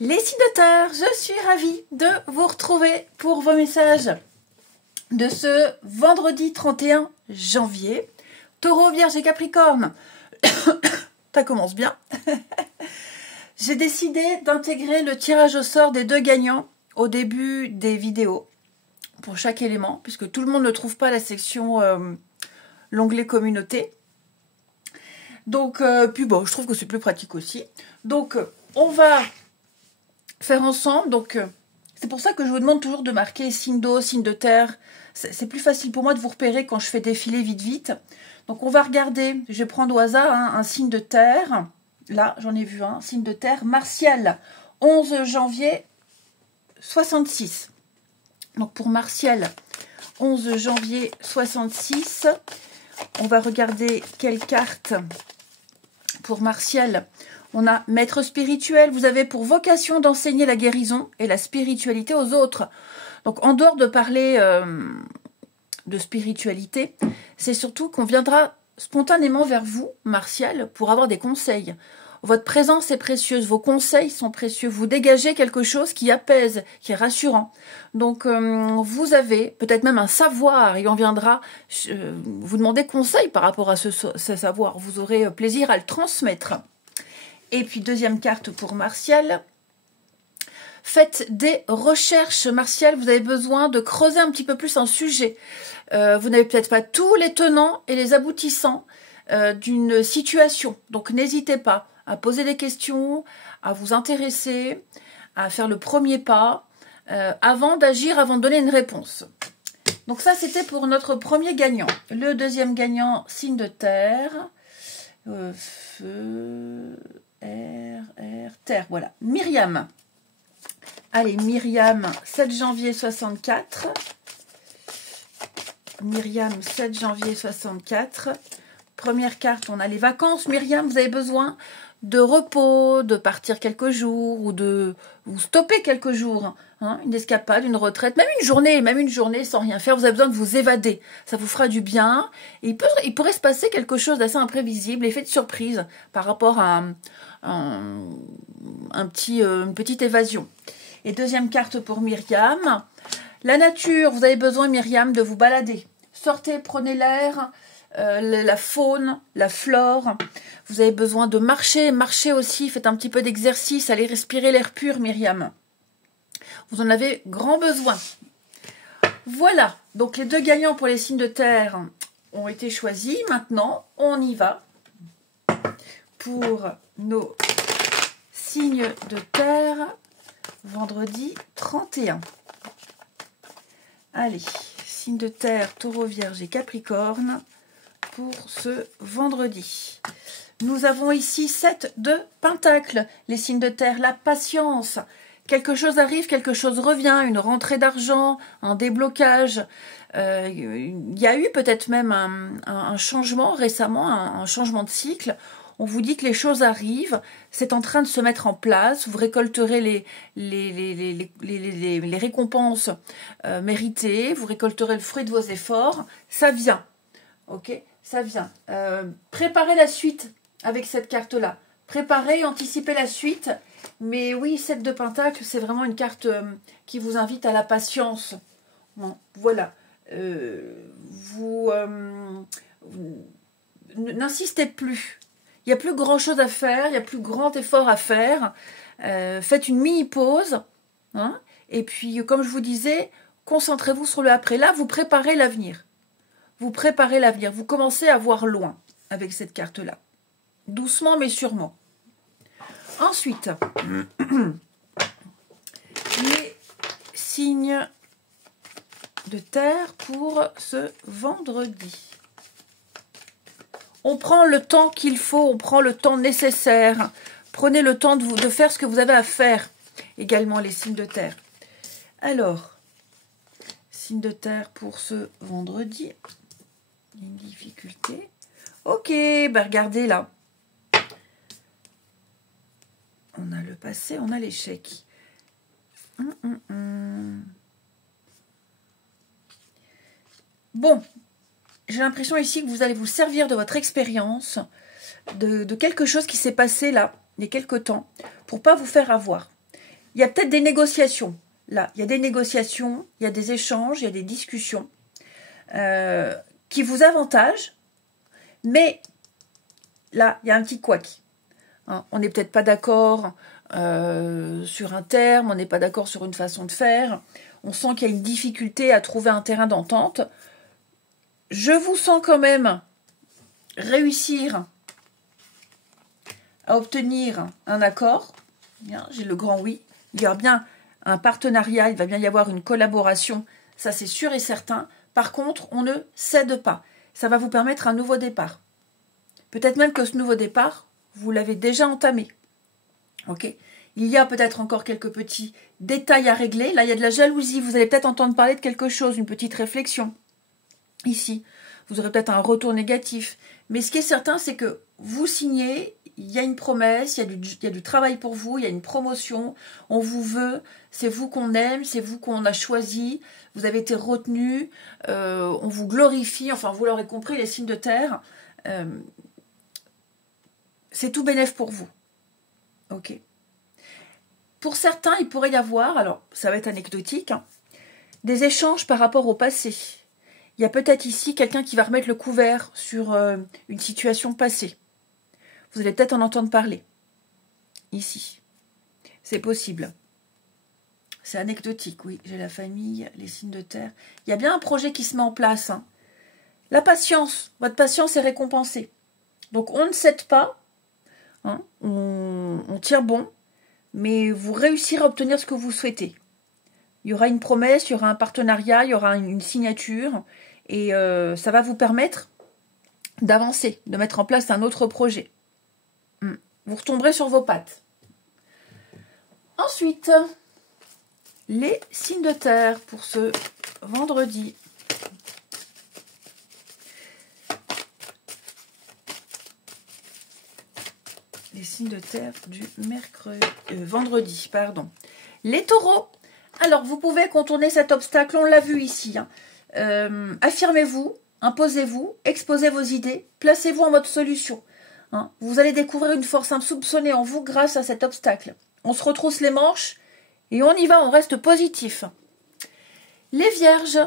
Les signes de terre, je suis ravie de vous retrouver pour vos messages de ce vendredi 31 janvier. Taureau, Vierge et Capricorne, ça commence bien. J'ai décidé d'intégrer le tirage au sort des deux gagnants au début des vidéos pour chaque élément, puisque tout le monde ne trouve pas la section, l'onglet communauté. Donc, puis bon, je trouve que c'est plus pratique aussi. Donc, on va faire ensemble. Donc, c'est pour ça que je vous demande toujours de marquer signe d'eau, signe de terre. C'est plus facile pour moi de vous repérer quand je fais défiler vite. Donc, on va regarder. Je vais prendre au hasard un signe de terre. Là, j'en ai vu un. Signe de terre. Martial, 11 janvier 66. Donc, pour Martial, 11 janvier 66, on va regarder quelle carte. Pour Martial, on a maître spirituel. Vous avez pour vocation d'enseigner la guérison et la spiritualité aux autres. Donc, en dehors de parler de spiritualité, c'est surtout qu'on viendra spontanément vers vous, Martial, pour avoir des conseils. Votre présence est précieuse, vos conseils sont précieux. Vous dégagez quelque chose qui apaise, qui est rassurant. Donc, vous avez peut-être même un savoir et on viendra vous demander conseil par rapport à ce savoir. Vous aurez plaisir à le transmettre. Et puis, deuxième carte pour Martial. Faites des recherches, Martial. Vous avez besoin de creuser un petit peu plus un sujet. Vous n'avez peut-être pas tous les tenants et les aboutissants d'une situation. Donc, n'hésitez pas à poser des questions, à vous intéresser, à faire le premier pas, avant d'agir, avant de donner une réponse. Donc ça, c'était pour notre premier gagnant. Le deuxième gagnant, signe de terre. Feu, air, terre, voilà. Myriam. Allez, Myriam, 7 janvier 64. Myriam, 7 janvier 64. Première carte, on a les vacances. Myriam, vous avez besoin de repos, de partir quelques jours ou de vous stopper quelques jours. Hein, une escapade, une retraite, même une journée sans rien faire. Vous avez besoin de vous évader. Ça vous fera du bien. Et il pourrait se passer quelque chose d'assez imprévisible, effet de surprise par rapport à une petite évasion. Et deuxième carte pour Myriam. La nature, vous avez besoin, Myriam, de vous balader. Sortez, prenez l'air. La faune, la flore, vous avez besoin de marcher aussi, faites un petit peu d'exercice, allez respirer l'air pur, Myriam. Vous en avez grand besoin. Voilà, donc les deux gagnants pour les signes de terre ont été choisis. Maintenant, on y va pour nos signes de terre vendredi 31. Allez, signes de terre, Taureau, Vierge et Capricorne. Pour ce vendredi. Nous avons ici 7 de Pentacles, les signes de terre, la patience. Quelque chose arrive, quelque chose revient, une rentrée d'argent, un déblocage. Il y a eu peut-être même un changement récemment, un changement de cycle. On vous dit que les choses arrivent, c'est en train de se mettre en place, vous récolterez les récompenses méritées, vous récolterez le fruit de vos efforts, ça vient. Ok, ça vient. Préparez la suite avec cette carte-là. Préparez, anticipez la suite. Mais oui, 7 de Pentacle, c'est vraiment une carte qui vous invite à la patience. Bon, voilà. N'insistez plus. Il n'y a plus grand-chose à faire. Il n'y a plus grand effort à faire. Faites une mini-pause. Hein, et puis, comme je vous disais, concentrez-vous sur le après. Là, vous préparez l'avenir. Vous préparez l'avenir, vous commencez à voir loin avec cette carte-là. Doucement mais sûrement. Ensuite, les signes de terre pour ce vendredi. On prend le temps qu'il faut, on prend le temps nécessaire. Prenez le temps de faire ce que vous avez à faire. Également les signes de terre. Alors, signes de terre pour ce vendredi. Une difficulté. Ok, bah regardez là. On a le passé, on a l'échec. Bon, j'ai l'impression ici que vous allez vous servir de votre expérience, de quelque chose qui s'est passé là, il y a quelque temps, pour pas vous faire avoir. il y a peut-être des négociations. Là, il y a des négociations, il y a des échanges, il y a des discussions qui vous avantagent. Mais là, il y a un petit couac. Hein, on n'est peut-être pas d'accord sur un terme, on n'est pas d'accord sur une façon de faire. On sent qu'il y a une difficulté à trouver un terrain d'entente. Je vous sens quand même réussir à obtenir un accord. J'ai le grand oui. Il y aura bien un partenariat, il va bien y avoir une collaboration. Ça, c'est sûr et certain. Par contre, on ne cède pas. Ça va vous permettre un nouveau départ. Peut-être même que ce nouveau départ, vous l'avez déjà entamé. Ok ? Il y a peut-être encore quelques petits détails à régler. Là, il y a de la jalousie. Vous allez peut-être entendre parler de quelque chose, une petite réflexion. Ici, vous aurez peut-être un retour négatif. Mais ce qui est certain, c'est que vous signez, il y a une promesse, il y a du travail pour vous, il y a une promotion, on vous veut, c'est vous qu'on aime, c'est vous qu'on a choisi, vous avez été retenu, on vous glorifie, enfin vous l'aurez compris, les signes de terre, c'est tout bénef pour vous. Ok. Pour certains, il pourrait y avoir, alors ça va être anecdotique, hein, des échanges par rapport au passé. Il y a peut-être ici quelqu'un qui va remettre le couvert sur une situation passée. Vous allez peut-être en entendre parler. Ici. C'est possible. C'est anecdotique, oui. J'ai la famille, les signes de terre. Il y a bien un projet qui se met en place. Hein. La patience. Votre patience est récompensée. Donc on ne cède pas. Hein. On tire bon. Mais vous réussirez à obtenir ce que vous souhaitez. Il y aura une promesse, il y aura un partenariat, il y aura une signature. Et ça va vous permettre d'avancer, de mettre en place un autre projet. Vous retomberez sur vos pattes. Ensuite, les signes de terre pour ce vendredi. Les signes de terre du vendredi, pardon. Les taureaux. Alors, vous pouvez contourner cet obstacle, on l'a vu ici. Hein. Affirmez-vous, imposez-vous, exposez vos idées, placez-vous en mode solution. Hein. Vous allez découvrir une force insoupçonnée en vous grâce à cet obstacle. On se retrousse les manches et on y va, on reste positif. Les vierges,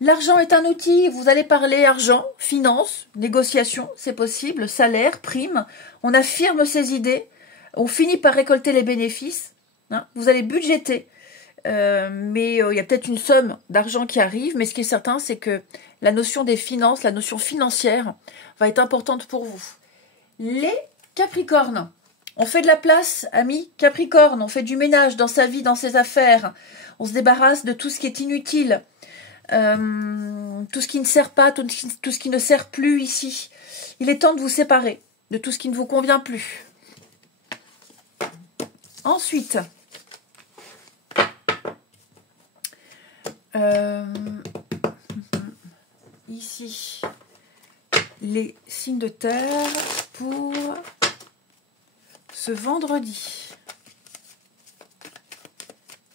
l'argent est un outil, vous allez parler argent, finance, négociation, c'est possible, salaire, prime. On affirme ses idées, on finit par récolter les bénéfices. Hein. Vous allez budgéter. Mais il y a peut-être une somme d'argent qui arrive, mais ce qui est certain, c'est que la notion des finances, la notion financière va être importante pour vous. Les Capricornes, on fait de la place, amis Capricorne, on fait du ménage dans sa vie, dans ses affaires, on se débarrasse de tout ce qui est inutile, tout ce qui ne sert pas, tout ce qui ne sert plus ici. Il est temps de vous séparer de tout ce qui ne vous convient plus. Ensuite, ici, les signes de terre pour ce vendredi.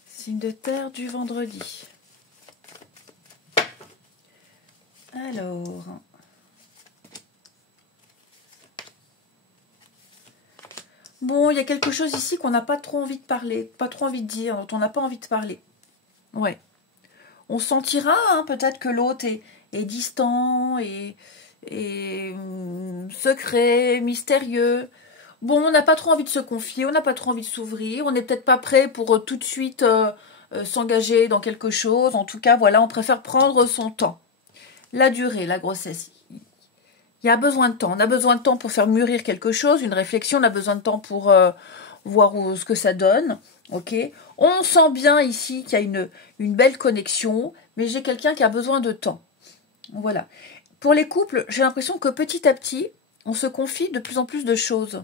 Signes de terre du vendredi. Alors, bon, il y a quelque chose ici qu'on n'a pas trop envie de parler, pas trop envie de dire, dont on n'a pas envie de parler. Ouais. On sentira hein, peut-être que l'autre est distant et secret, mystérieux. Bon, on n'a pas trop envie de se confier, on n'a pas trop envie de s'ouvrir, on n'est peut-être pas prêt pour tout de suite s'engager dans quelque chose. En tout cas, voilà, on préfère prendre son temps. La durée, la grossesse. Il y a besoin de temps. On a besoin de temps pour faire mûrir quelque chose, une réflexion. On a besoin de temps pour voir ce que ça donne. Ok. On sent bien ici qu'il y a une belle connexion, mais j'ai quelqu'un qui a besoin de temps. Voilà. Pour les couples, j'ai l'impression que petit à petit, on se confie de plus en plus de choses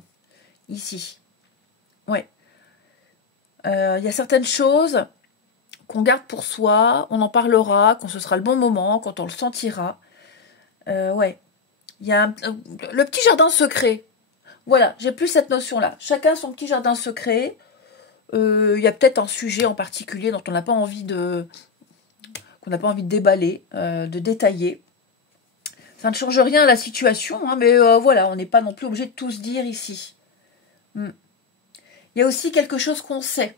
ici. Ouais. Il y a certaines choses qu'on garde pour soi, on en parlera quand ce sera le bon moment, quand on le sentira. Ouais. Il y a le petit jardin secret. Voilà, j'ai plus cette notion-là. Chacun son petit jardin secret. Il y a peut-être un sujet en particulier dont on n'a pas envie de déballer, de détailler. Ça ne change rien à la situation, hein, mais voilà, on n'est pas non plus obligé de tout se dire ici. Il y a aussi quelque chose qu'on sait.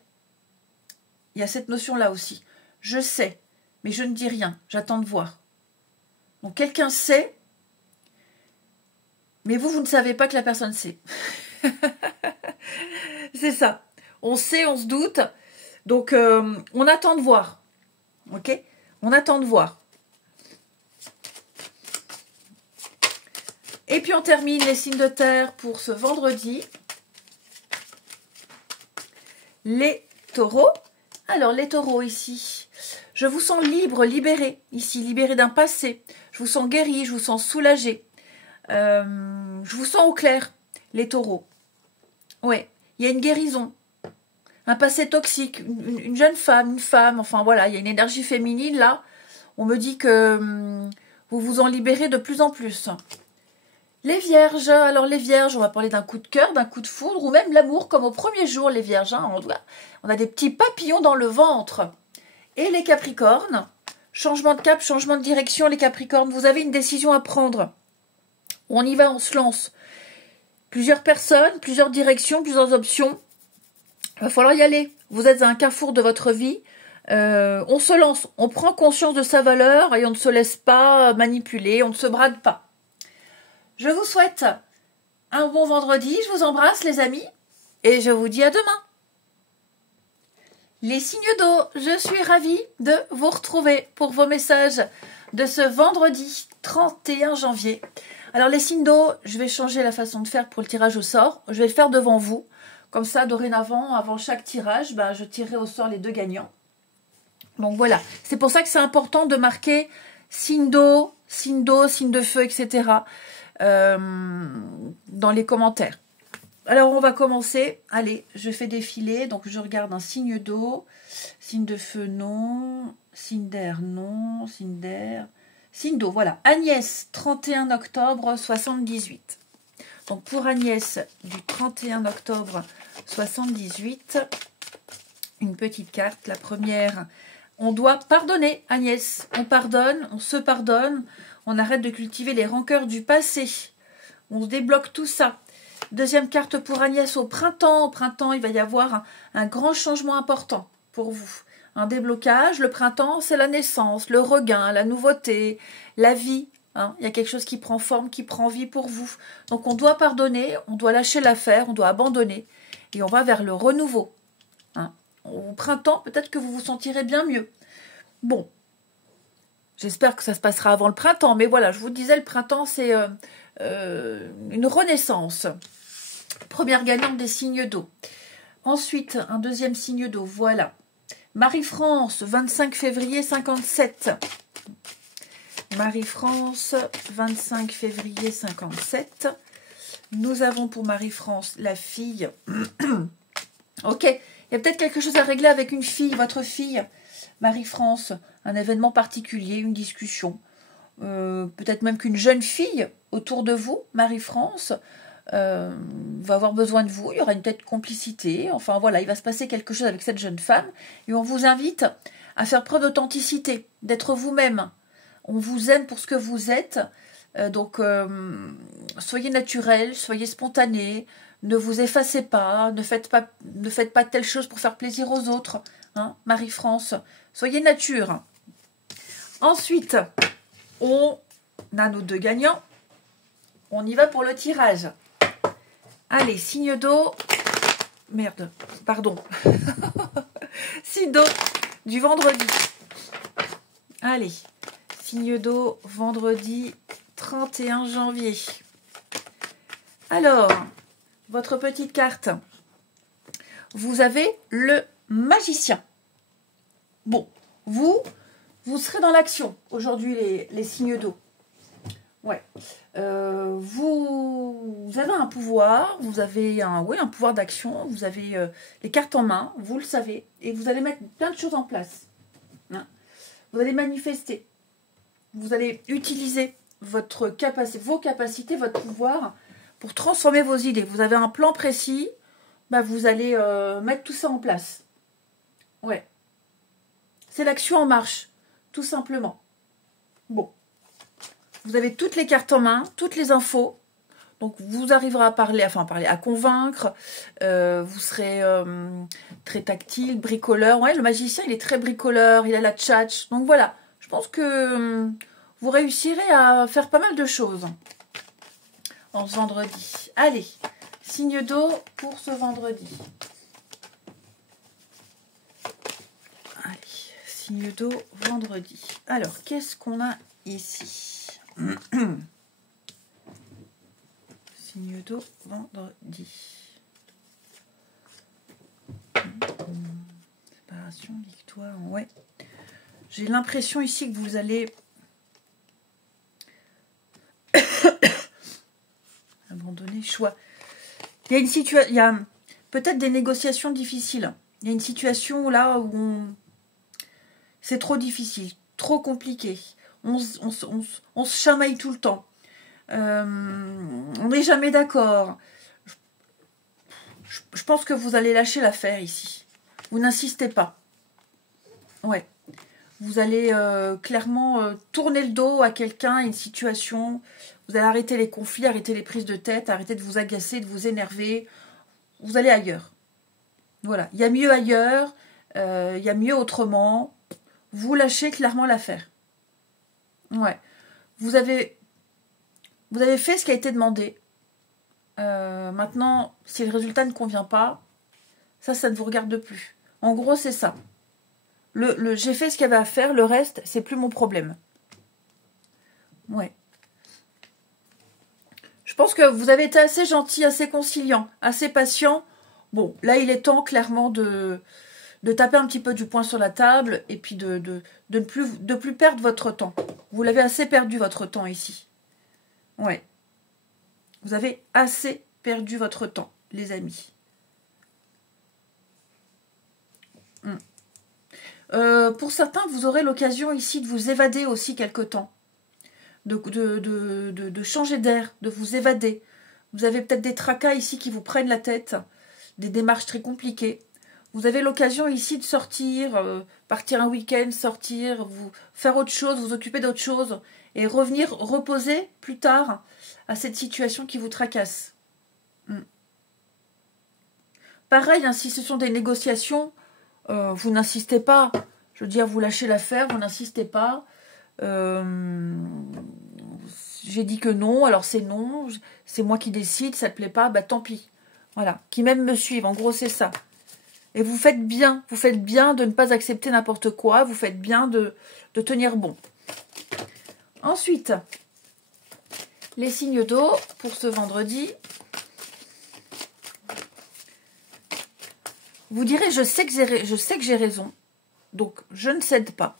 Il y a cette notion-là aussi. Je sais, mais je ne dis rien. J'attends de voir. Donc quelqu'un sait, mais vous ne savez pas que la personne sait. C'est ça. On sait, on se doute. Donc on attend de voir. Ok? On attend de voir. Et puis on termine les signes de terre pour ce vendredi. Les taureaux. Alors les taureaux ici, je vous sens libre, libéré ici, libéré d'un passé. Je vous sens guéri, je vous sens soulagé. Je vous sens au clair, les taureaux. Ouais, il y a une guérison. Un passé toxique, une jeune femme, une femme, enfin voilà, il y a une énergie féminine là. On me dit que vous vous en libérez de plus en plus. Les vierges, alors les vierges, on va parler d'un coup de cœur, d'un coup de foudre, ou même l'amour comme au premier jour, les vierges. Hein, on a des petits papillons dans le ventre. Et les capricornes, changement de cap, changement de direction, les capricornes, vous avez une décision à prendre. On y va, on se lance. Plusieurs personnes, plusieurs directions, plusieurs options. Il va falloir y aller. Vous êtes à un carrefour de votre vie. On se lance, on prend conscience de sa valeur et on ne se laisse pas manipuler, on ne se brade pas. Je vous souhaite un bon vendredi, je vous embrasse les amis et je vous dis à demain. Les signes d'eau, je suis ravie de vous retrouver pour vos messages de ce vendredi 31 janvier. Alors les signes d'eau, je vais changer la façon de faire pour le tirage au sort. Je vais le faire devant vous. Comme ça, dorénavant, avant chaque tirage, je tirerai au sort les deux gagnants. Donc voilà, c'est pour ça que c'est important de marquer signe d'eau, signe de feu, etc. Dans les commentaires. Alors on va commencer. Allez, je fais défiler. Donc je regarde un signe d'eau, signe de feu non, signe d'air non, signe d'air, signe d'eau. Voilà, Agnès, 31 octobre 78. Donc pour Agnès du 31 octobre 78, une petite carte. La première, on doit pardonner, Agnès. On pardonne, on se pardonne. On arrête de cultiver les rancœurs du passé. On se débloque tout ça. Deuxième carte pour Agnès au printemps. Au printemps, il va y avoir un grand changement important pour vous. Un déblocage. Le printemps, c'est la naissance, le regain, la nouveauté, la vie. Hein. Il y a quelque chose qui prend forme, qui prend vie pour vous. Donc on doit pardonner, on doit lâcher l'affaire, on doit abandonner. Et on va vers le renouveau. Hein. Au printemps, peut-être que vous vous sentirez bien mieux. Bon. J'espère que ça se passera avant le printemps. Mais voilà, je vous disais, le printemps, c'est une renaissance. Première gagnante des signes d'eau. Ensuite, un deuxième signe d'eau. Voilà. Marie-France, 25 février 57. Marie-France, 25 février 57. Nous avons pour Marie-France la fille. Ok, il y a peut-être quelque chose à régler avec une fille, votre fille. Marie-France, un événement particulier, une discussion. Peut-être même qu'une jeune fille autour de vous, Marie-France, va avoir besoin de vous. Il y aura une telle complicité. Enfin voilà, il va se passer quelque chose avec cette jeune femme. Et on vous invite à faire preuve d'authenticité, d'être vous-même. On vous aime pour ce que vous êtes. Donc, soyez naturel, soyez spontané. Ne vous effacez pas. Ne faites pas telle chose pour faire plaisir aux autres. Hein, Marie-France, soyez nature. Ensuite, on a nos deux gagnants. On y va pour le tirage. Allez, signe d'eau. Merde, pardon. Signe d'eau du vendredi. Allez, signe d'eau vendredi 31 janvier. Alors, votre petite carte. Vous avez le magicien. Bon, vous serez dans l'action aujourd'hui, les signes d'eau. Ouais. Vous avez un pouvoir, vous avez un pouvoir d'action, vous avez les cartes en main, vous le savez, et vous allez mettre plein de choses en place. Hein. Vous allez manifester. Vous allez utiliser vos capacités, votre pouvoir pour transformer vos idées. Vous avez un plan précis, vous allez mettre tout ça en place. Ouais. C'est l'action en marche, tout simplement. Bon. Vous avez toutes les cartes en main, toutes les infos, Donc vous arriverez à parler, à convaincre. Vous serez très tactile, bricoleur. Ouais, le magicien, il est très bricoleur, il a la tchatch. Donc voilà, je pense que vous réussirez à faire pas mal de choses en ce vendredi. Allez, signe d'eau pour ce vendredi. Allez, signe d'eau vendredi. Alors, qu'est-ce qu'on a ici? Signe d'eau vendredi. Séparation, victoire, ouais. J'ai l'impression ici que vous allez abandonner, choix. Il y a une situation, il y a peut-être des négociations difficiles. Il y a une situation là où c'est trop difficile, trop compliqué. On se chamaille tout le temps. On n'est jamais d'accord. Je pense que vous allez lâcher l'affaire ici. Vous n'insistez pas. Ouais. Vous allez clairement tourner le dos à quelqu'un, à une situation. Vous allez arrêter les conflits, arrêter les prises de tête, arrêter de vous agacer, de vous énerver. Vous allez ailleurs. Voilà. Il y a mieux ailleurs. Il y a mieux autrement. Vous lâchez clairement l'affaire. Ouais. Vous avez fait ce qui a été demandé. Maintenant, si le résultat ne convient pas, ça ne vous regarde plus. En gros, c'est ça. J'ai fait ce qu'il y avait à faire, le reste, c'est plus mon problème. Ouais. Je pense que vous avez été assez gentil, assez conciliant, assez patient. Bon, là, il est temps, clairement, de taper un petit peu du poing sur la table et puis de ne plus perdre votre temps. Vous l'avez assez perdu, votre temps, ici. Ouais. Vous avez assez perdu votre temps, les amis. Pour certains, vous aurez l'occasion ici de vous évader aussi quelque temps. De changer d'air, de vous évader. Vous avez peut-être des tracas ici qui vous prennent la tête, des démarches très compliquées. Vous avez l'occasion ici de sortir, partir un week-end, sortir, faire autre chose, vous occuper d'autre chose et revenir reposer plus tard à cette situation qui vous tracasse. Pareil, hein, si ce sont des négociations, vous n'insistez pas. Je veux dire, vous lâchez l'affaire, vous n'insistez pas. J'ai dit que non, alors c'est non. C'est moi qui décide, ça ne te plaît pas, bah tant pis. Voilà, qui même me suivent, en gros c'est ça. Et vous faites bien de ne pas accepter n'importe quoi, vous faites bien de tenir bon. Ensuite, les signes d'eau pour ce vendredi. Vous direz, je sais que j'ai raison, donc je ne cède pas.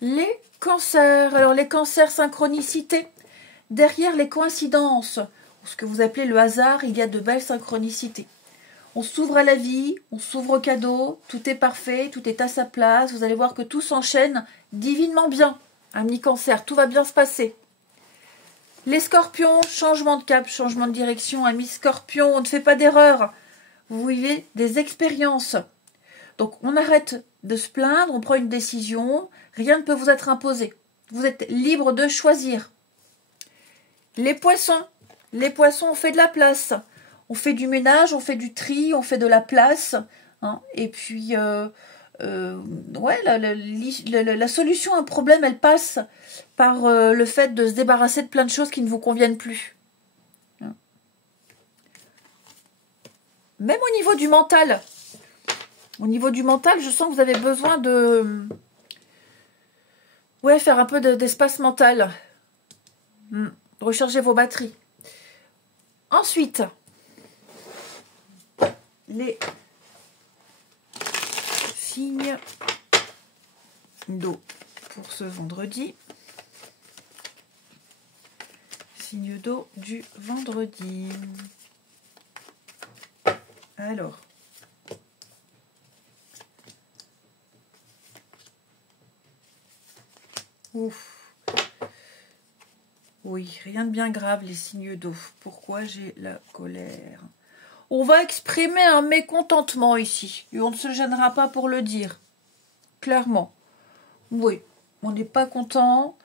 Les cancers. Alors les cancers, synchronicité. Derrière les coïncidences, ce que vous appelez le hasard, il y a de belles synchronicités. On s'ouvre à la vie, on s'ouvre au cadeau, tout est parfait, tout est à sa place. Vous allez voir que tout s'enchaîne divinement bien. Ami cancer, tout va bien se passer. Les scorpions, changement de cap, changement de direction. Ami scorpion, on ne fait pas d'erreur. Vous vivez des expériences. Donc on arrête de se plaindre, on prend une décision. Rien ne peut vous être imposé. Vous êtes libre de choisir. Les poissons, on fait de la place. On fait du ménage, on fait du tri, on fait de la place. Hein, et puis, ouais, la solution à un problème, elle passe par le fait de se débarrasser de plein de choses qui ne vous conviennent plus. Hein. Même au niveau du mental. Au niveau du mental, je sens que vous avez besoin de... Ouais, faire un peu d'espace mental. Recharger vos batteries. Ensuite... les signes d'eau pour ce vendredi. Signe d'eau du vendredi. Alors. Ouf. Oui, rien de bien grave, les signes d'eau. Pourquoi j'ai la colère ? On va exprimer un mécontentement ici. Et on ne se gênera pas pour le dire. Clairement. Oui, on n'est pas content.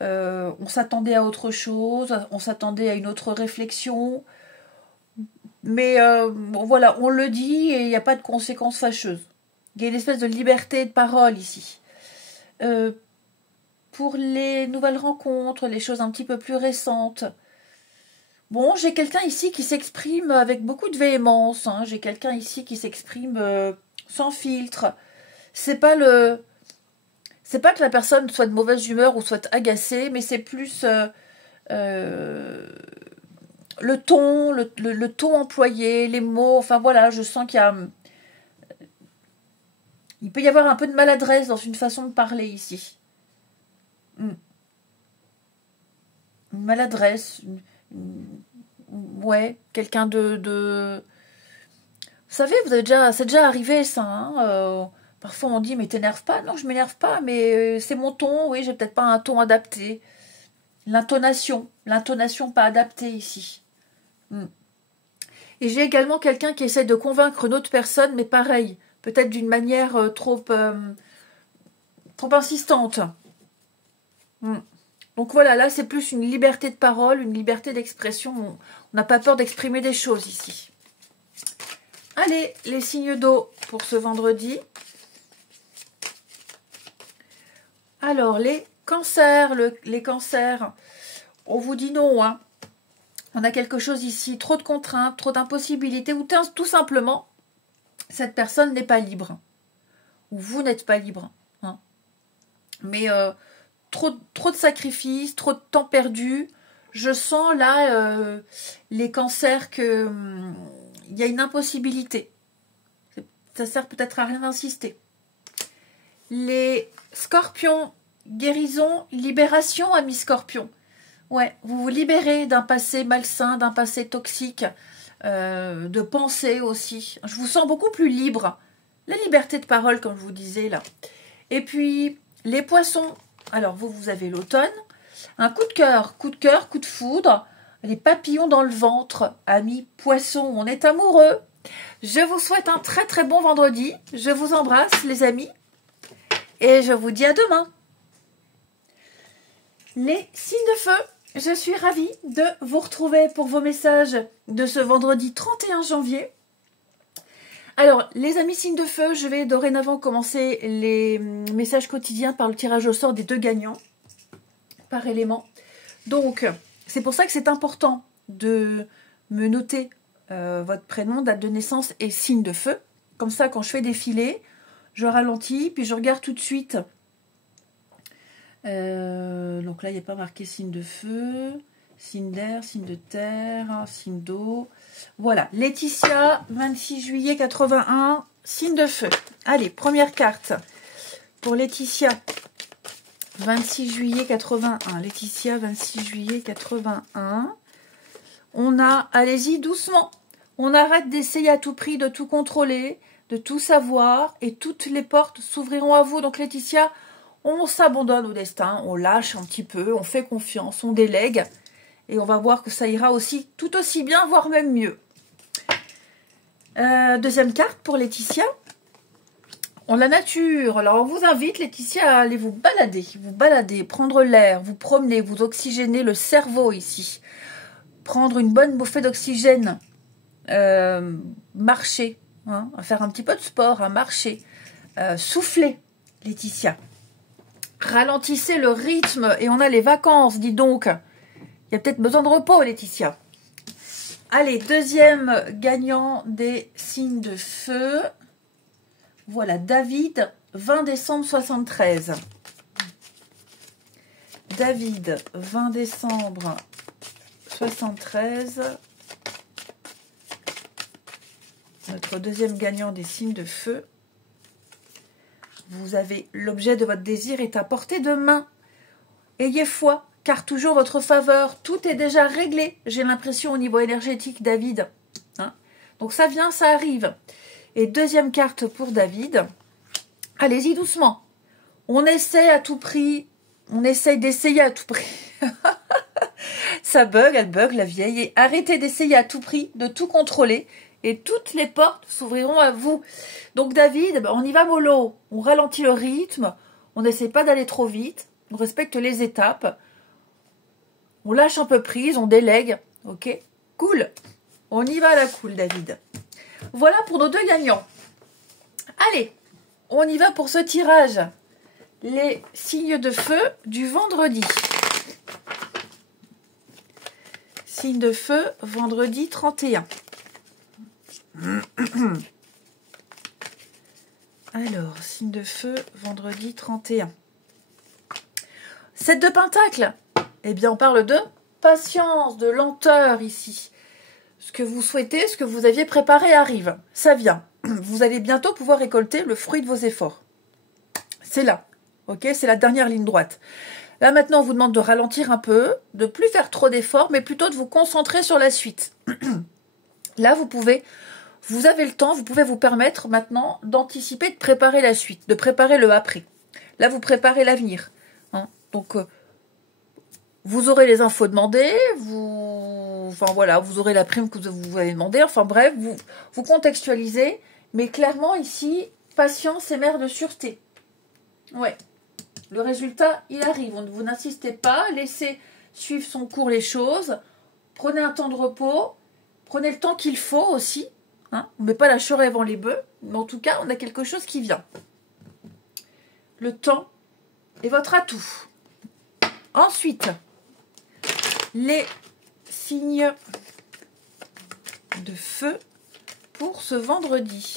On s'attendait à autre chose, on s'attendait à une autre réflexion. Mais bon, voilà, on le dit et il n'y a pas de conséquences fâcheuses. Il y a une espèce de liberté de parole ici. Pour les nouvelles rencontres, les choses un petit peu plus récentes. Bon, j'ai quelqu'un ici qui s'exprime avec beaucoup de véhémence. Hein. J'ai quelqu'un ici qui s'exprime sans filtre. C'est pas que la personne soit de mauvaise humeur ou soit agacée, mais c'est plus le ton, le ton employé, les mots. Enfin voilà, je sens il peut y avoir un peu de maladresse dans une façon de parler ici. Une maladresse, ouais, quelqu'un de... Vous savez, c'est déjà arrivé ça, hein, parfois on dit, mais t'énerve pas. Non, je m'énerve pas, mais c'est mon ton, oui, j'ai peut-être pas un ton adapté. L'intonation pas adaptée ici. Et j'ai également quelqu'un qui essaie de convaincre une autre personne, mais pareil, peut-être d'une manière trop insistante. Donc voilà, là c'est plus une liberté de parole, une liberté d'expression. On n'a pas peur d'exprimer des choses ici. Allez, les signes d'eau pour ce vendredi. Alors, les cancers, les cancers, on vous dit non, hein. On a quelque chose ici, trop de contraintes, trop d'impossibilités, ou tout simplement, cette personne n'est pas libre. Ou vous n'êtes pas libre. Hein. Mais trop de sacrifices, trop de temps perdu. Je sens là, les cancers, que il y a une impossibilité. Ça sert peut-être à rien d'insister. Les scorpions, guérison, libération, amis scorpions. Ouais, vous vous libérez d'un passé malsain, d'un passé toxique, de pensée aussi. Je vous sens beaucoup plus libre. La liberté de parole, comme je vous disais là. Et puis, les poissons. Alors, vous avez l'automne. Un coup de cœur, coup de foudre. Les papillons dans le ventre. Amis poissons, on est amoureux. Je vous souhaite un très très bon vendredi. Je vous embrasse, les amis. Et je vous dis à demain. Les signes de feu. Je suis ravie de vous retrouver pour vos messages de ce vendredi 31 janvier. Alors, les amis signes de feu, je vais dorénavant commencer les messages quotidiens par le tirage au sort des 2 gagnants par élément. Donc, c'est pour ça que c'est important de me noter votre prénom, date de naissance et signe de feu. Comme ça, quand je fais défiler, je ralentis, puis je regarde tout de suite. Donc là, il n'y a pas marqué signe de feu, signe d'air, signe de terre, signe d'eau. Voilà, Laetitia, 26 juillet 81, signe de feu. Allez, première carte pour Laetitia, 26 juillet 81. Laetitia, 26 juillet 81. On a, allez-y doucement, on arrête d'essayer à tout prix de tout contrôler, de tout savoir, et toutes les portes s'ouvriront à vous. Donc Laetitia, on s'abandonne au destin, on lâche un petit peu, on fait confiance, on délègue. Et on va voir que ça ira aussi tout aussi bien, voire même mieux. Deuxième carte pour Laetitia. On la nature. Alors on vous invite, Laetitia, à aller vous balader, prendre l'air, vous promener, vous oxygéner le cerveau ici. Prendre une bonne bouffée d'oxygène. Marcher, hein, à faire un petit peu de sport, à marcher. Souffler, Laetitia. Ralentissez le rythme et on a les vacances, dis donc. Il y a peut-être besoin de repos, Laetitia. Allez, deuxième gagnant des signes de feu. Voilà, David, 20 décembre 73. David, 20 décembre 73. Notre deuxième gagnant des signes de feu. Vous avez l'objet de votre désir est à portée de main. Ayez foi, car toujours votre faveur. Tout est déjà réglé, j'ai l'impression, au niveau énergétique, David. Hein, donc ça vient, ça arrive. Et deuxième carte pour David. Allez-y doucement. On essaie à tout prix. On essaye d'essayer à tout prix. Ça bug, elle bug, la vieille. Et arrêtez d'essayer à tout prix, de tout contrôler. Et toutes les portes s'ouvriront à vous. Donc David, on y va mollo. On ralentit le rythme. On n'essaie pas d'aller trop vite. On respecte les étapes. On lâche un peu prise, on délègue. Ok, cool. On y va à la cool, David. Voilà pour nos deux gagnants. Allez, on y va pour ce tirage. Les signes de feu du vendredi. Signe de feu, vendredi 31. Alors, signe de feu, vendredi 31. 7 de Pentacle. Eh bien, on parle de patience, de lenteur ici. Ce que vous souhaitez, ce que vous aviez préparé arrive. Ça vient. Vous allez bientôt pouvoir récolter le fruit de vos efforts. C'est là. Ok, c'est la dernière ligne droite. Là, maintenant, on vous demande de ralentir un peu, de plus faire trop d'efforts, mais plutôt de vous concentrer sur la suite. Là, vous avez le temps, vous pouvez vous permettre maintenant d'anticiper, de préparer la suite, de préparer le après. Là, vous préparez l'avenir. Hein. Donc, vous aurez les infos demandées, vous aurez la prime que vous avez demandée. Enfin bref, vous contextualisez, mais clairement ici, patience et mère de sûreté. Ouais. Le résultat, il arrive. Vous n'insistez pas, laissez suivre son cours les choses. Prenez un temps de repos. Prenez le temps qu'il faut aussi. Hein. On ne met pas la charrue avant les bœufs. Mais en tout cas, on a quelque chose qui vient. Le temps est votre atout. Ensuite, les signes de feu pour ce vendredi.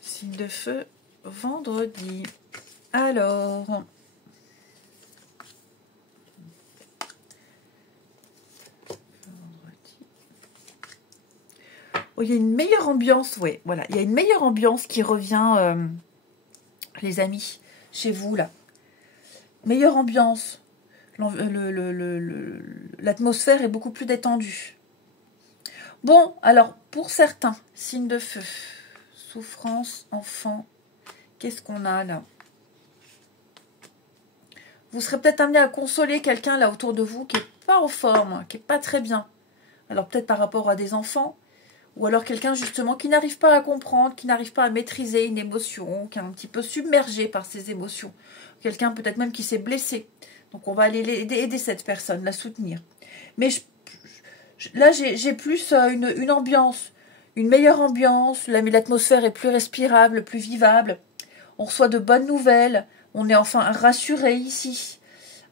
Signe de feu vendredi. Alors, oh, il y a une meilleure ambiance, oui, voilà, il y a une meilleure ambiance qui revient, les amis, chez vous là. Meilleure ambiance, l'atmosphère est beaucoup plus détendue. Bon, alors pour certains, signes de feu, souffrance, enfant. Qu'est-ce qu'on a là? Vous serez peut-être amené à consoler quelqu'un là autour de vous qui n'est pas en forme, qui n'est pas très bien. Alors peut-être par rapport à des enfants, ou alors quelqu'un justement qui n'arrive pas à comprendre, qui n'arrive pas à maîtriser une émotion, qui est un petit peu submergé par ses émotions. Quelqu'un peut-être même qui s'est blessé. Donc on va aller aider cette personne, la soutenir. Mais là j'ai plus une ambiance, une meilleure ambiance, l'atmosphère est plus respirable, plus vivable. On reçoit de bonnes nouvelles, on est enfin rassuré ici.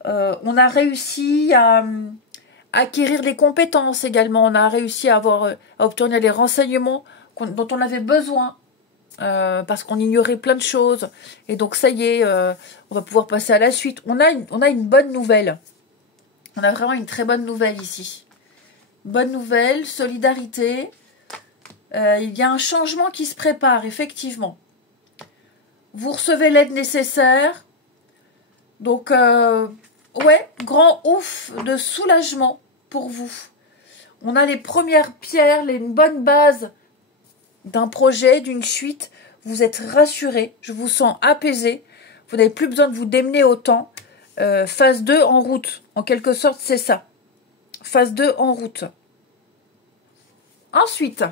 On a réussi à acquérir les compétences également. On a réussi à obtenir les renseignements dont on avait besoin parce qu'on ignorait plein de choses. Et donc ça y est, on va pouvoir passer à la suite. On a une bonne nouvelle. On a vraiment une très bonne nouvelle ici. Bonne nouvelle, solidarité. Il y a un changement qui se prépare, effectivement. Vous recevez l'aide nécessaire. Donc, ouais, grand ouf de soulagement pour vous. On a les premières pierres, une bonne base d'un projet, d'une suite. Vous êtes rassurés, je vous sens apaisé. Vous n'avez plus besoin de vous démener autant. Phase 2 en route. En quelque sorte, c'est ça. Phase 2 en route. Ensuite,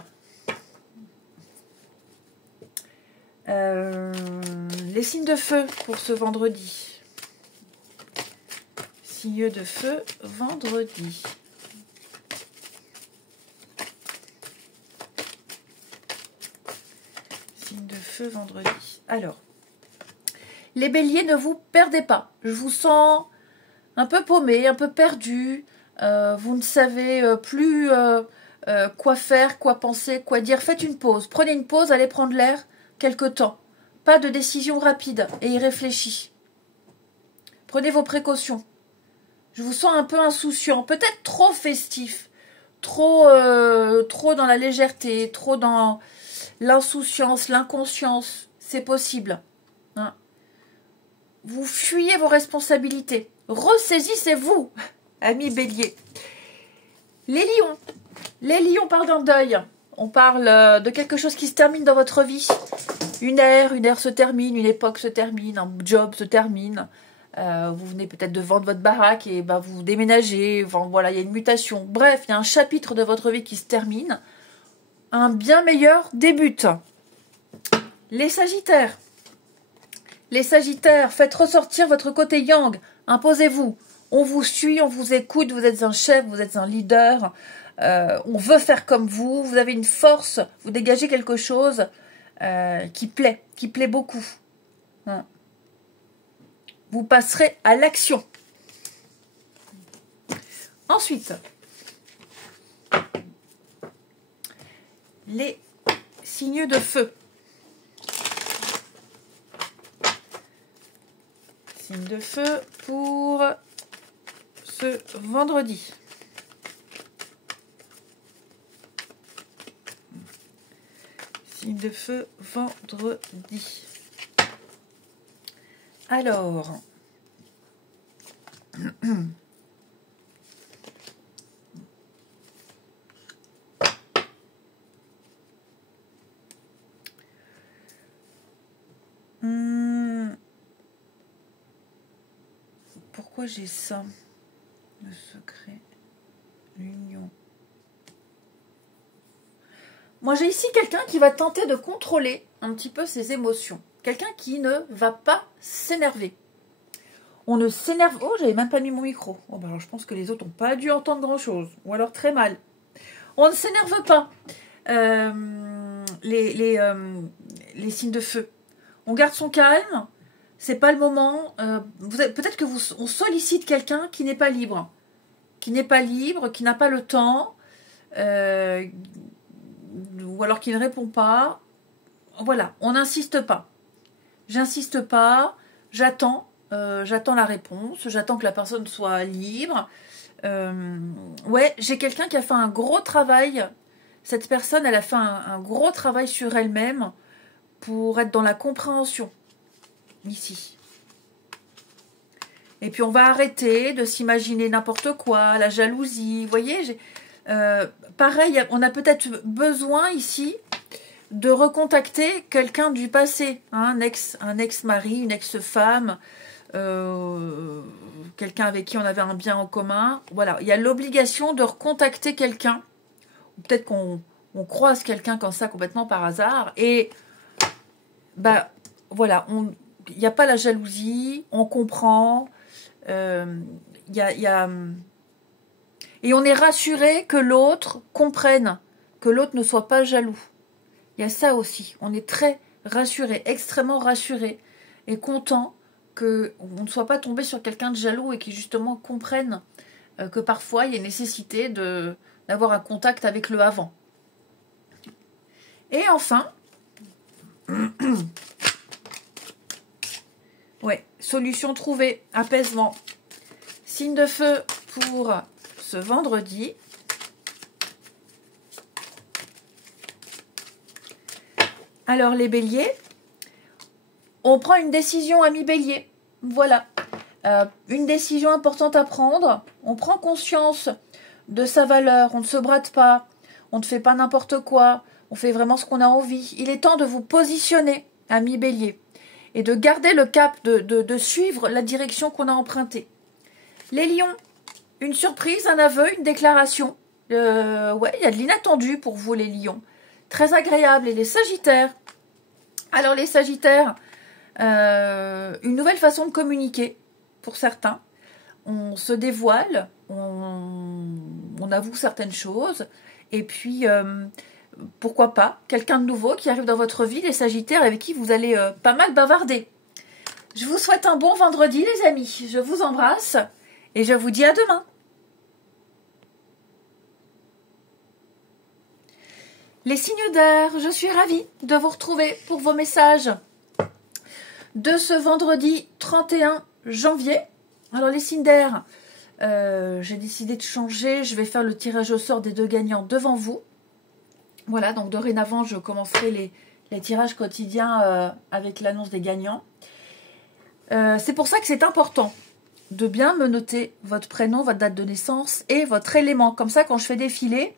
les signes de feu pour ce vendredi. Signes de feu vendredi. Signes de feu vendredi. Alors, les béliers, ne vous perdez pas. Je vous sens un peu paumé, un peu perdu. Vous ne savez plus quoi faire, quoi penser, quoi dire. Faites une pause. Prenez une pause, allez prendre l'air quelque temps. Pas de décision rapide et irréfléchie. Prenez vos précautions. Je vous sens un peu insouciant, peut-être trop festif, trop dans la légèreté, trop dans l'insouciance, l'inconscience. C'est possible. Hein. Vous fuyez vos responsabilités. Ressaisissez-vous, amis béliers. Les lions parlent d'un deuil. On parle de quelque chose qui se termine dans votre vie. Une ère se termine, une époque se termine, un job se termine. Vous venez peut-être de vendre votre baraque et vous déménagez. Enfin, voilà, il y a une mutation. Bref, il y a un chapitre de votre vie qui se termine. Un bien meilleur débute. Les sagittaires, faites ressortir votre côté yang. Imposez-vous. On vous suit, on vous écoute, vous êtes un chef, vous êtes un leader. On veut faire comme vous. Vous avez une force, vous dégagez quelque chose qui plaît beaucoup. Hein. Vous passerez à l'action. Ensuite, les signes de feu. Signes de feu pour ce vendredi. Signes de feu vendredi. Alors, pourquoi j'ai ça? Le secret, l'union. Moi, j'ai ici quelqu'un qui va tenter de contrôler un petit peu ses émotions. Quelqu'un qui ne va pas s'énerver. On ne s'énerve... Oh, j'avais même pas mis mon micro. Oh, bah alors, je pense que les autres n'ont pas dû entendre grand-chose. Ou alors très mal. On ne s'énerve pas. Les signes de feu. On garde son calme. C'est pas le moment. Peut-être que on sollicite quelqu'un qui n'est pas libre. Qui n'est pas libre, qui n'a pas le temps. Ou alors qui ne répond pas. Voilà, on n'insiste pas. J'insiste pas, j'attends la réponse, j'attends que la personne soit libre. Ouais, j'ai quelqu'un qui a fait un gros travail. Cette personne, elle a fait un gros travail sur elle-même pour être dans la compréhension, ici. Et puis on va arrêter de s'imaginer n'importe quoi, la jalousie. Vous voyez, pareil, on a peut-être besoin ici de recontacter quelqu'un du passé, hein, un ex-mari, une ex-femme, quelqu'un avec qui on avait un bien en commun. Voilà, il y a l'obligation de recontacter quelqu'un. Peut-être qu'on croise quelqu'un comme ça complètement par hasard. Et bah voilà, il n'y a pas la jalousie, on comprend. Et on est rassuré que l'autre comprenne, que l'autre ne soit pas jaloux. Il y a ça aussi. On est très rassuré, extrêmement rassuré et content qu'on ne soit pas tombé sur quelqu'un de jaloux et qui justement comprenne que parfois il y a nécessité d'avoir un contact avec le avant. Et enfin, ouais, solution trouvée, apaisement. Signe de feu pour ce vendredi. Alors les béliers, on prend une décision, amis béliers. Voilà, une décision importante à prendre. On prend conscience de sa valeur, on ne se brade pas, on ne fait pas n'importe quoi, on fait vraiment ce qu'on a envie. Il est temps de vous positionner, amis béliers, et de garder le cap, de suivre la direction qu'on a empruntée. Les lions, une surprise, un aveu, une déclaration. Ouais, il y a de l'inattendu pour vous les lions. Très agréable. Et les sagittaires. Alors les sagittaires, une nouvelle façon de communiquer pour certains. On se dévoile, on avoue certaines choses. Et puis, pourquoi pas, quelqu'un de nouveau qui arrive dans votre vie, les sagittaires, avec qui vous allez pas mal bavarder. Je vous souhaite un bon vendredi les amis. Je vous embrasse et je vous dis à demain. Les signes d'air, je suis ravie de vous retrouver pour vos messages de ce vendredi 31 janvier. Alors les signes d'air, j'ai décidé de changer. Je vais faire le tirage au sort des 2 gagnants devant vous. Voilà, donc dorénavant, je commencerai les tirages quotidiens avec l'annonce des gagnants. C'est pour ça que c'est important de bien me noter votre prénom, votre date de naissance et votre élément. Comme ça, quand je fais défiler,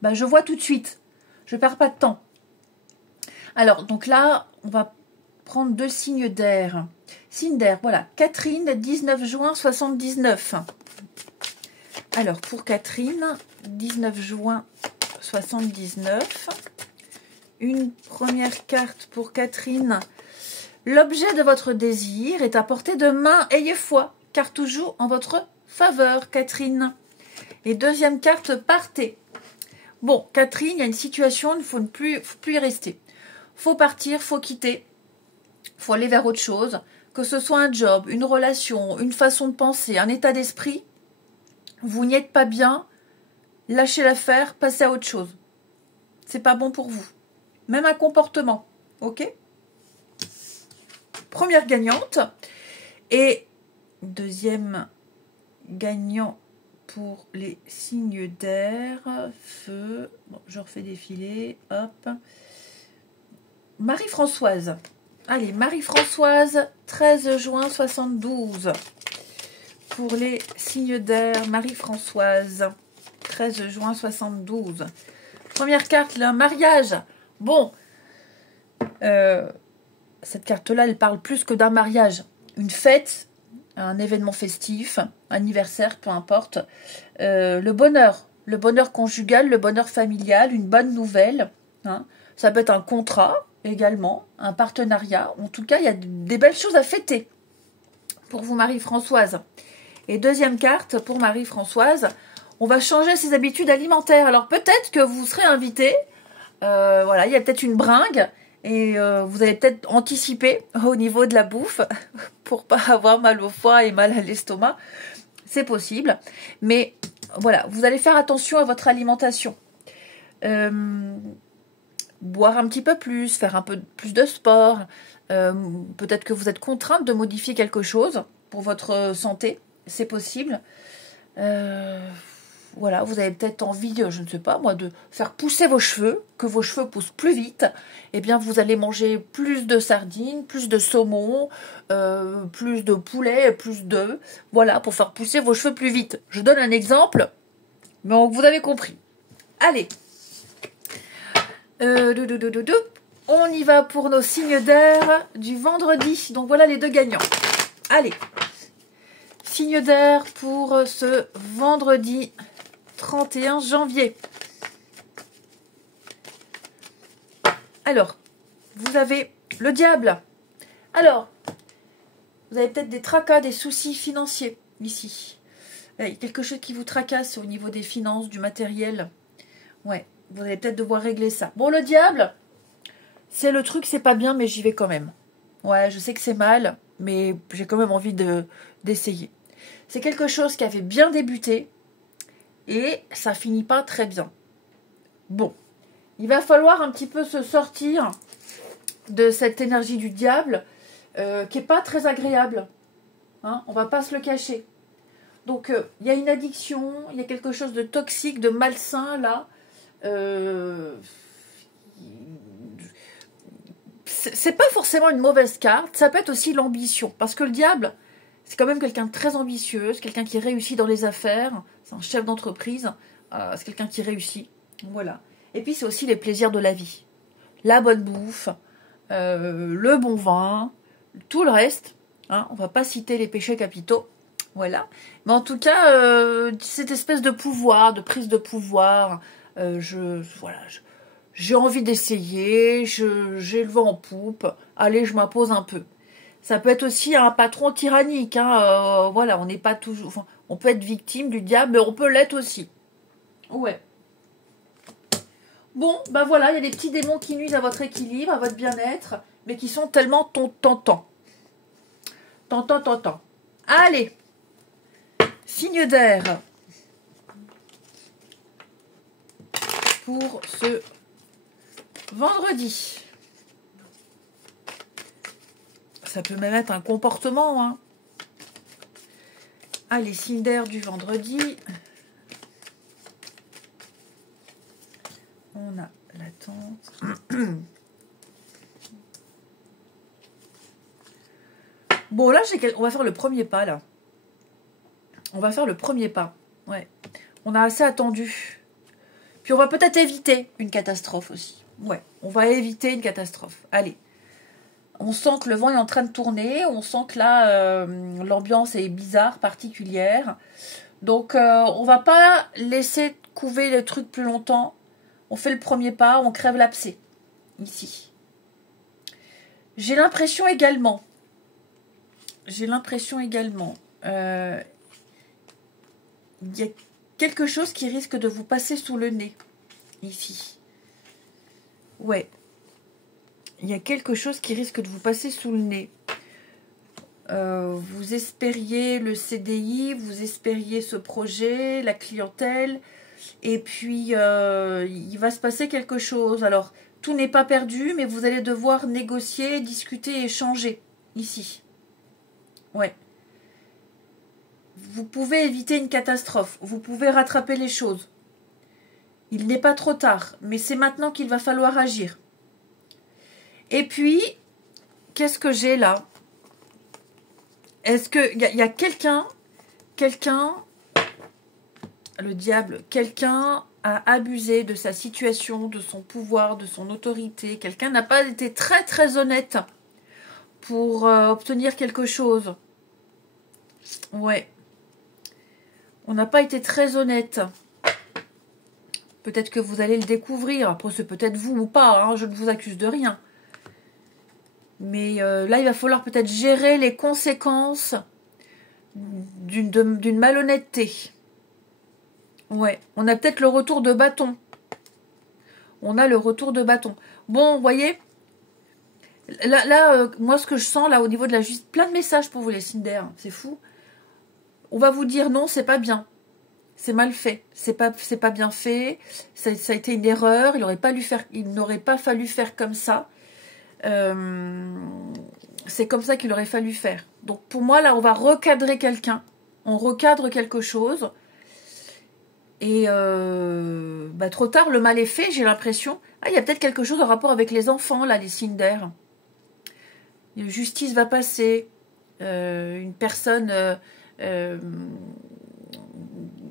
ben, je vois tout de suite. Je ne perds pas de temps. Alors, donc là, on va prendre 2 signes d'air. Signe d'air, voilà. Catherine, 19 juin 79. Alors, pour Catherine, 19 juin 79. Une première carte pour Catherine. L'objet de votre désir est à portée de main. Ayez foi. carte joue en votre faveur, Catherine. Et deuxième carte, partez. Bon, Catherine, il y a une situation, il faut plus y rester. Faut partir, faut quitter, faut aller vers autre chose. Que ce soit un job, une relation, une façon de penser, un état d'esprit, vous n'y êtes pas bien, lâchez l'affaire, passez à autre chose. C'est pas bon pour vous. Même un comportement, ok? Première gagnante. Et deuxième gagnant pour les signes d'air. Feu. Bon, je refais défiler. Hop. Marie-Françoise. Allez, Marie-Françoise, 13 juin 72. Pour les signes d'air, Marie-Françoise, 13 juin 72. Première carte, le mariage. Bon, cette carte-là, elle parle plus que d'un mariage. Une fête, un événement festif, anniversaire, peu importe. Le bonheur conjugal, le bonheur familial, une bonne nouvelle. Hein. Ça peut être un contrat également, un partenariat. En tout cas, il y a des belles choses à fêter pour vous, Marie-Françoise. Et deuxième carte pour Marie-Françoise, on va changer ses habitudes alimentaires. Alors peut-être que vous serez invité, voilà, il y a peut-être une bringue et vous allez peut-être anticiper au niveau de la bouffe pour pas avoir mal au foie et mal à l'estomac. C'est possible, mais voilà, vous allez faire attention à votre alimentation. Boire un petit peu plus, faire un peu plus de sport. Peut-être que vous êtes contrainte de modifier quelque chose pour votre santé. C'est possible. Voilà, vous avez peut-être envie, je ne sais pas moi, de faire pousser vos cheveux, que vos cheveux poussent plus vite. Eh bien, vous allez manger plus de sardines, plus de saumon, plus de poulet, plus d'œufs. Voilà, pour faire pousser vos cheveux plus vite. Je donne un exemple, mais vous avez compris. Allez. On y va pour nos signes d'air du vendredi. Donc voilà les deux gagnants. Allez. Signe d'air pour ce vendredi 31 janvier. Alors, vous avez le diable. Alors, vous avez peut-être des tracas, des soucis financiers ici. Il y a quelque chose qui vous tracasse au niveau des finances, du matériel. Ouais, vous allez peut-être devoir régler ça. Bon, le diable, c'est le truc, c'est pas bien, mais j'y vais quand même. Ouais, je sais que c'est mal, mais j'ai quand même envie d'essayer. C'est quelque chose qui avait bien débuté et ça finit pas très bien. Bon, il va falloir un petit peu se sortir de cette énergie du diable qui est pas très agréable. Hein, on va pas se le cacher. Donc, il y a une addiction, il y a quelque chose de toxique, de malsain là. C'est pas forcément une mauvaise carte, ça peut être aussi l'ambition. Parce que le diable, c'est quand même quelqu'un de très ambitieux, c'est quelqu'un qui réussit dans les affaires, c'est un chef d'entreprise, c'est quelqu'un qui réussit. Voilà. Et puis c'est aussi les plaisirs de la vie. La bonne bouffe, le bon vin, tout le reste. Hein, on va pas citer les péchés capitaux. Voilà. Mais en tout cas, cette espèce de pouvoir, de prise de pouvoir, j'ai envie d'essayer, j'ai le vent en poupe, allez, je m'impose un peu. Ça peut être aussi un patron tyrannique, hein, voilà, on n'est pas toujours, enfin, on peut être victime du diable, mais on peut l'être aussi. Ouais. Bon, ben voilà, il y a des petits démons qui nuisent à votre équilibre, à votre bien-être, mais qui sont tellement tentants. Tentants. Allez, signe d'air pour ce vendredi. Ça peut même être un comportement. Hein. Allez, signe d'air du vendredi. On a l'attente. Bon, là, on va faire le premier pas, là. On va faire le premier pas. Ouais. On a assez attendu. Puis on va peut-être éviter une catastrophe aussi. Ouais, on va éviter une catastrophe. Allez. On sent que le vent est en train de tourner. On sent que là, l'ambiance est bizarre, particulière. Donc, on va pas laisser couver le truc plus longtemps. On fait le premier pas, on crève l'abcès. Ici. J'ai l'impression également il y a quelque chose qui risque de vous passer sous le nez, ici. Ouais. Il y a quelque chose qui risque de vous passer sous le nez. Vous espériez le CDI, vous espériez ce projet, la clientèle, et puis il va se passer quelque chose. Alors, tout n'est pas perdu, mais vous allez devoir négocier, discuter, échanger, ici. Ouais. Vous pouvez éviter une catastrophe, vous pouvez rattraper les choses. Il n'est pas trop tard, mais c'est maintenant qu'il va falloir agir. Et puis, qu'est-ce que j'ai là? Est-ce qu'il y a quelqu'un, le diable, quelqu'un a abusé de sa situation, de son pouvoir, de son autorité. Quelqu'un n'a pas été très très honnête pour obtenir quelque chose. Ouais. On n'a pas été très honnête. Peut-être que vous allez le découvrir. Après, c'est peut-être vous ou pas. Hein, je ne vous accuse de rien. Mais là, il va falloir peut-être gérer les conséquences d'une malhonnêteté. Ouais, on a peut-être le retour de bâton. On a le retour de bâton. Bon, vous voyez, là moi, ce que je sens, là, au niveau de la justice, plein de messages pour vous, les Cinder. C'est fou. On va vous dire non, c'est pas bien. C'est mal fait. C'est pas bien fait. Ça a été une erreur. Il n'aurait pas fallu faire comme ça. C'est comme ça qu'il aurait fallu faire. Donc pour moi, là, on va recadrer quelqu'un. On recadre quelque chose. Et trop tard, le mal est fait, j'ai l'impression. Ah, il y a peut-être quelque chose en rapport avec les enfants, là, les Cinder. Une justice va passer. Une personne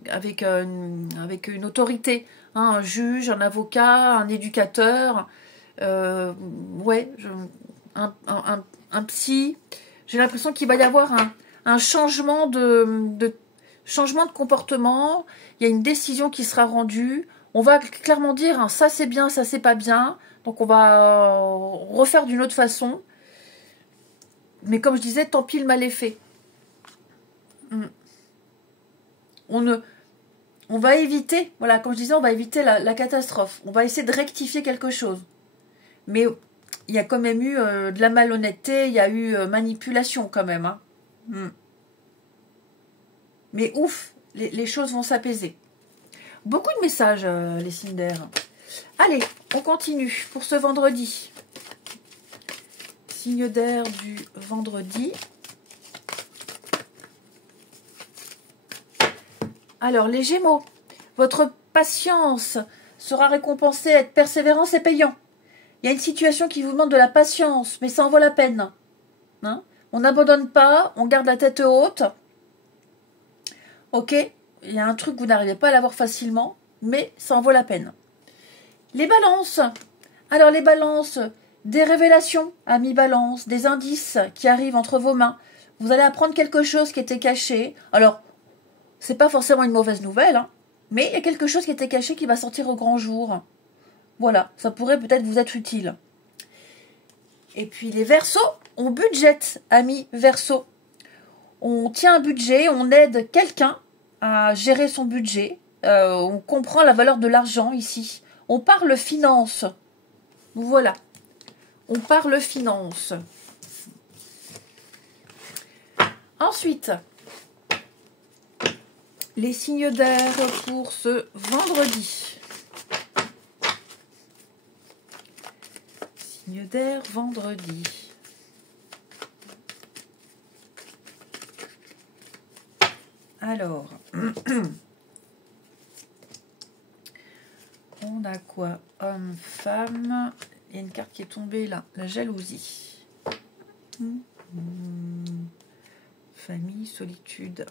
avec une autorité. Hein, un juge, un avocat, un éducateur. Ouais, un psy. J'ai l'impression qu'il va y avoir un changement de comportement. Il y a une décision qui sera rendue. On va clairement dire hein, ça c'est bien, ça c'est pas bien. Donc on va refaire d'une autre façon. Mais comme je disais, tant pis le mal est fait. On va éviter, voilà, comme je disais, on va éviter la catastrophe. On va essayer de rectifier quelque chose. Mais il y a quand même eu de la malhonnêteté, il y a eu manipulation quand même. Hein. Mais ouf, les choses vont s'apaiser. Beaucoup de messages, les Cinder. Allez, on continue pour ce vendredi. Signe d'air du vendredi. Alors, les Gémeaux, votre patience sera récompensée, être persévérant, c'est payant. Il y a une situation qui vous demande de la patience, mais ça en vaut la peine. Hein? On n'abandonne pas, on garde la tête haute. Ok, il y a un truc que vous n'arrivez pas à l'avoir facilement, mais ça en vaut la peine. Les balances. Alors les balances, des révélations, amis balance, des indices qui arrivent entre vos mains. Vous allez apprendre quelque chose qui était caché. Alors, c'est pas forcément une mauvaise nouvelle, hein, mais il y a quelque chose qui était caché qui va sortir au grand jour. Voilà, ça pourrait peut-être vous être utile. Et puis les Verseaux, on budgète, amis Verseaux. On tient un budget, on aide quelqu'un à gérer son budget. On comprend la valeur de l'argent ici. On parle finance. Voilà. On parle finance. Ensuite, les signes d'air pour ce vendredi. Signe d'air vendredi. Alors, on a quoi? Homme, femme. Il y a une carte qui est tombée là. La jalousie. Famille, solitude.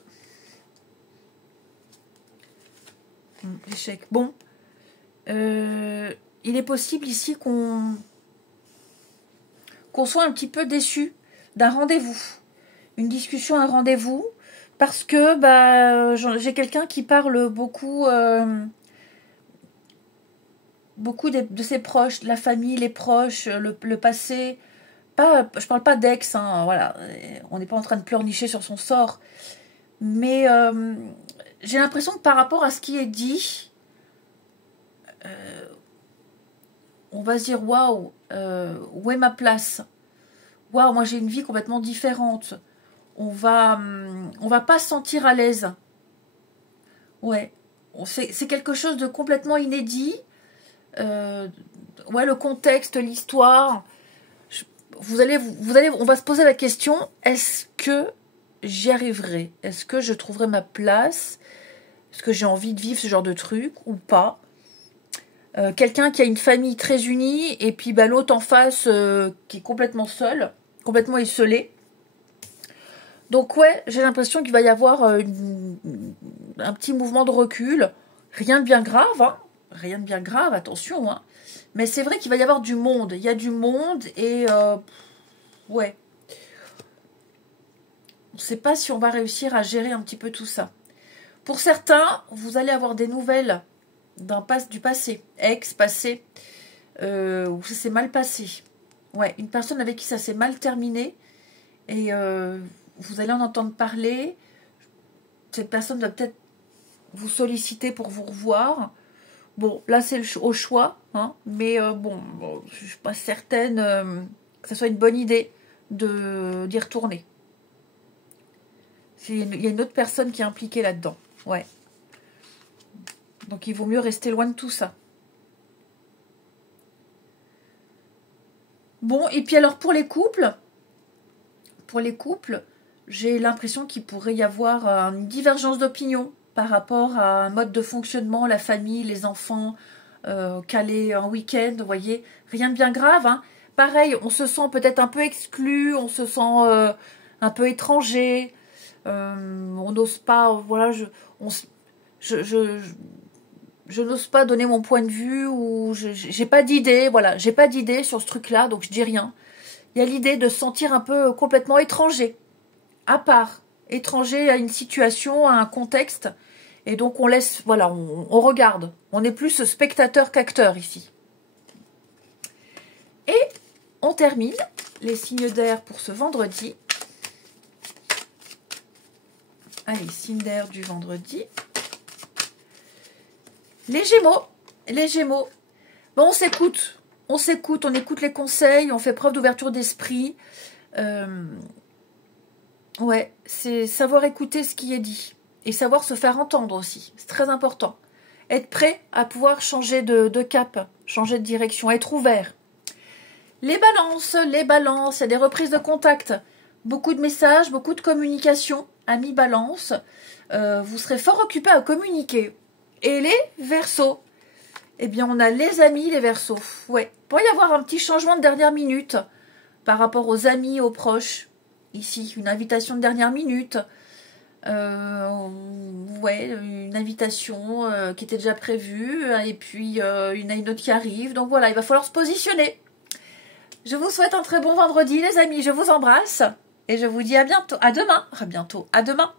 Échec. Bon. Il est possible ici qu'on soit un petit peu déçu d'un rendez-vous. Une discussion, un rendez-vous. Parce que j'ai quelqu'un qui parle beaucoup de ses proches, de la famille, les proches, le passé. Je parle pas d'ex, hein, voilà. On n'est pas en train de pleurnicher sur son sort. Mais j'ai l'impression que par rapport à ce qui est dit, on va se dire waouh, où est ma place? Waouh, moi j'ai une vie complètement différente. On va pas se sentir à l'aise. Ouais, c'est quelque chose de complètement inédit. Ouais, le contexte, l'histoire. On va se poser la question, est-ce que j'y arriverai? Est-ce que je trouverai ma place? Est-ce que j'ai envie de vivre ce genre de truc ou pas? Quelqu'un qui a une famille très unie et puis bah, l'autre en face qui est complètement seul, complètement isolé. Donc ouais, j'ai l'impression qu'il va y avoir un petit mouvement de recul. Rien de bien grave, hein. Rien de bien grave, attention, hein. Mais c'est vrai qu'il va y avoir du monde. Il y a du monde et ouais. On ne sait pas si on va réussir à gérer un petit peu tout ça. Pour certains, vous allez avoir des nouvelles du passé, ex-passé, où ça s'est mal passé. Ouais, une personne avec qui ça s'est mal terminé et vous allez en entendre parler. Cette personne va peut-être vous solliciter pour vous revoir. Bon, là c'est au choix, hein, mais bon, je ne suis pas certaine que ce soit une bonne idée d'y retourner. Il y a une autre personne qui est impliquée là-dedans. Ouais. Donc il vaut mieux rester loin de tout ça. Bon, et puis alors pour les couples, j'ai l'impression qu'il pourrait y avoir une divergence d'opinion par rapport à un mode de fonctionnement, la famille, les enfants, caler un week-end, vous voyez, rien de bien grave, hein. Pareil, on se sent peut-être un peu exclu, on se sent un peu étranger, on n'ose pas, voilà, je n'ose pas donner mon point de vue ou j'ai pas d'idée, voilà, j'ai pas d'idée sur ce truc-là, donc je dis rien. Il y a l'idée de se sentir un peu complètement étranger, à part, étranger à une situation, à un contexte, et donc on laisse, voilà, on regarde. On est plus spectateur qu'acteur ici. Et on termine les signes d'air pour ce vendredi. Allez, signes d'air du vendredi. Les Gémeaux. Bon, on s'écoute, on écoute les conseils, on fait preuve d'ouverture d'esprit. Ouais, c'est savoir écouter ce qui est dit et savoir se faire entendre aussi. C'est très important. Être prêt à pouvoir changer de cap, changer de direction, être ouvert. Les balances, il y a des reprises de contact. Beaucoup de messages, beaucoup de communication. Amis balance, vous serez fort occupés à communiquer. Et les Verseaux, eh bien on a les amis, les Verseaux. Ouais, il pourrait y avoir un petit changement de dernière minute par rapport aux amis, aux proches. Ici, une invitation de dernière minute. Ouais, une invitation qui était déjà prévue. Et puis une autre qui arrive. Donc voilà, il va falloir se positionner. Je vous souhaite un très bon vendredi, les amis. Je vous embrasse. Et je vous dis à bientôt. À demain. À bientôt. À demain.